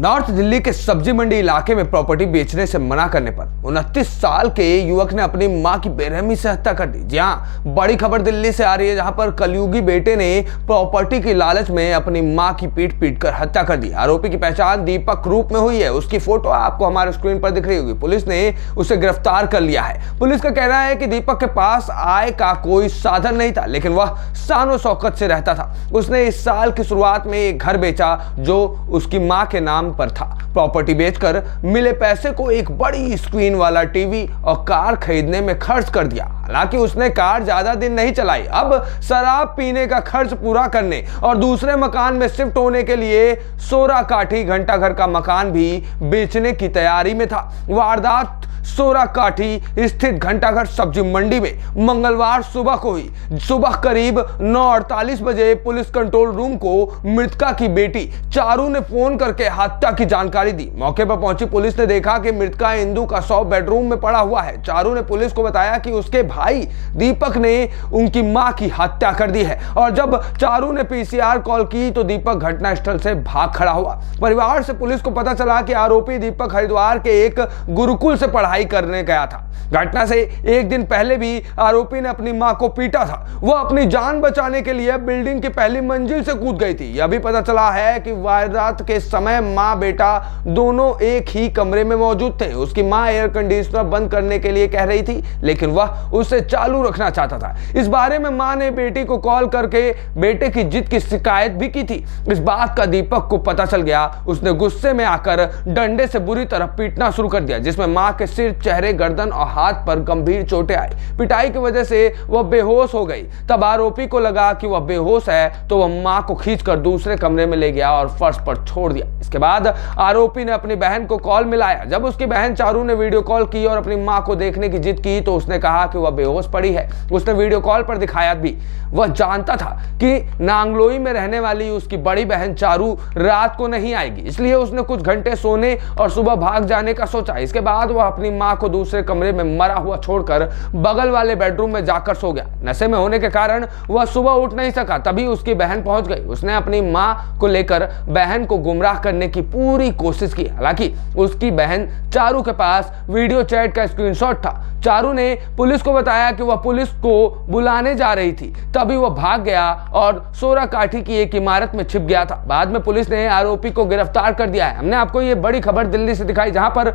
North Delhi के सब्जी मंडी इलाके में प्रॉपर्टी बेचने से मना करने पर 29 साल के युवक ने अपनी मां की बेरहमी से हत्या कर दी। जी हां, बड़ी खबर दिल्ली से आ रही है, जहां पर कलयुगी बेटे ने प्रॉपर्टी की लालच में अपनी मां की पीट कर हत्या कर दी। आरोपी की पहचान दीपक रूप में हुई है। उसकी फोटो आपको हमारे स्क्रीन पर दिख रही होगी। पुलिस ने उसे गिरफ्तार कर लिया है। पुलिस का कहना है कि दीपक के पास आय का कोई साधन नहीं था, लेकिन वह शान शौकत से रहता था। उसने इस साल की शुरुआत में एक घर बेचा जो उसकी मां के नाम पर था। प्रॉपर्टी बेचकर मिले पैसे को एक बड़ी स्क्रीन वाला टीवी और कार खरीदने में खर्च कर दिया। हालांकि उसने कार ज्यादा दिन नहीं चलाई। अब शराब पीने का खर्च पूरा करने और दूसरे मकान में शिफ्ट होने के लिए सोराकाठी घंटाघर का मकान भी बेचने की तैयारी में था। वारदात सोराकाठी स्थित घंटाघर सब्जी मंडी में मंगलवार सुबह को हुई। सुबह करीब 9:48 बजे पुलिस कंट्रोल रूम को मृतका की बेटी चारू ने फोन करके हत्या की जानकारी दी। मौके पर पहुंची पुलिस ने देखा कि मृतका इंदु का शव बेडरूम में पड़ा हुआ है। चारू ने पुलिस को बताया कि उसके भाई दीपक ने उनकी मां की हत्या कर दी है, और जब चारू ने पीसीआर कॉल की तो दीपक घटनास्थल से भाग खड़ा हुआ। परिवार से पुलिस को पता चला कि आरोपी दीपक हरिद्वार के एक गुरुकुल से पढ़ाई करने गया था। घटना से एक दिन पहले भी आरोपी ने अपनी मां को पीटा था। वह अपनी जान बचाने के लिए बिल्डिंग की पहली मंजिल से कूद गई थी। यह भी पता चला है कि वारदात के समय मां बेटा दोनों एक ही कमरे में मौजूद थे। उसकी मां एयर कंडीशनर बंद करने के लिए कह रही थी, लेकिन वह उसे चालू रखना चाहता था। इस बारे में मां ने बेटी को कॉल करके बेटे की जिद की शिकायत भी की थी। इस बात का दीपक को पता चल गया। उसने गुस्से में आकर डंडे से बुरी तरह पीटना शुरू कर दिया, जिसमें मां के सिर, चेहरे, गर्दन और हाथ पर गंभीर चोटें आई। पिटाई की वजह से वह बेहोश हो गई। तब आरोपी को लगा कि वह बेहोश है, तो वह मां को खींचकर दूसरे कमरे में ले गया और फर्श पर छोड़ दिया। इसके बाद आरोपी ने अपनी बहन को कॉल मिलाया। जब उसकी बहन चारू ने वीडियो कॉल की और अपनी मां को देखने की जिद की, तो उसने कहा कि वह बेहोश पड़ी है। उसने वीडियो कॉल पर दिखाया भी। वह जानता था कि नांगलोई में रहने वाली उसकी बड़ी बहन चारू रात को नहीं आएगी, इसलिए उसने कुछ घंटे सोने और सुबह भाग जाने का सोचा। इसके बाद वह अपनी मां को दूसरे कमरे में मरा हुआ छोड़कर बगल वाले बेडरूम में जाकर सो गया। नशे में होने के कारण वह सुबह उठ नहीं सका। तभी उसकी बहन पहुंच गई। उसने अपनी मां को लेकर बहन को गुमराह करने की पूरी कोशिश की। हालांकि उसकी बहन चारू के पास वीडियो चैट का स्क्रीनशॉट था। चारू ने पुलिस को बताया कि वह पुलिस को बुलाने जा रही थी। तभी वह भाग गया और सोराकाठी की एक इमारत में छिप गया था। बाद में पुलिस ने आरोपी को गिरफ्तार कर दिया है। हमने आपको ये बड़ी खबर दिल्ली से दिखाई, जहां पर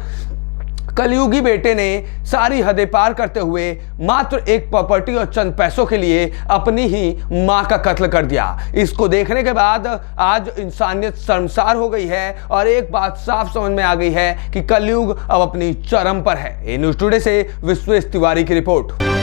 कलयुगी बेटे ने सारी हदें पार करते हुए मात्र एक प्रॉपर्टी और चंद पैसों के लिए अपनी ही मां का कत्ल कर दिया। इसको देखने के बाद आज इंसानियत शर्मसार हो गई है, और एक बात साफ समझ में आ गई है कि कलयुग अब अपनी चरम पर है। न्यूज़ टुडे से विश्वेश तिवारी की रिपोर्ट।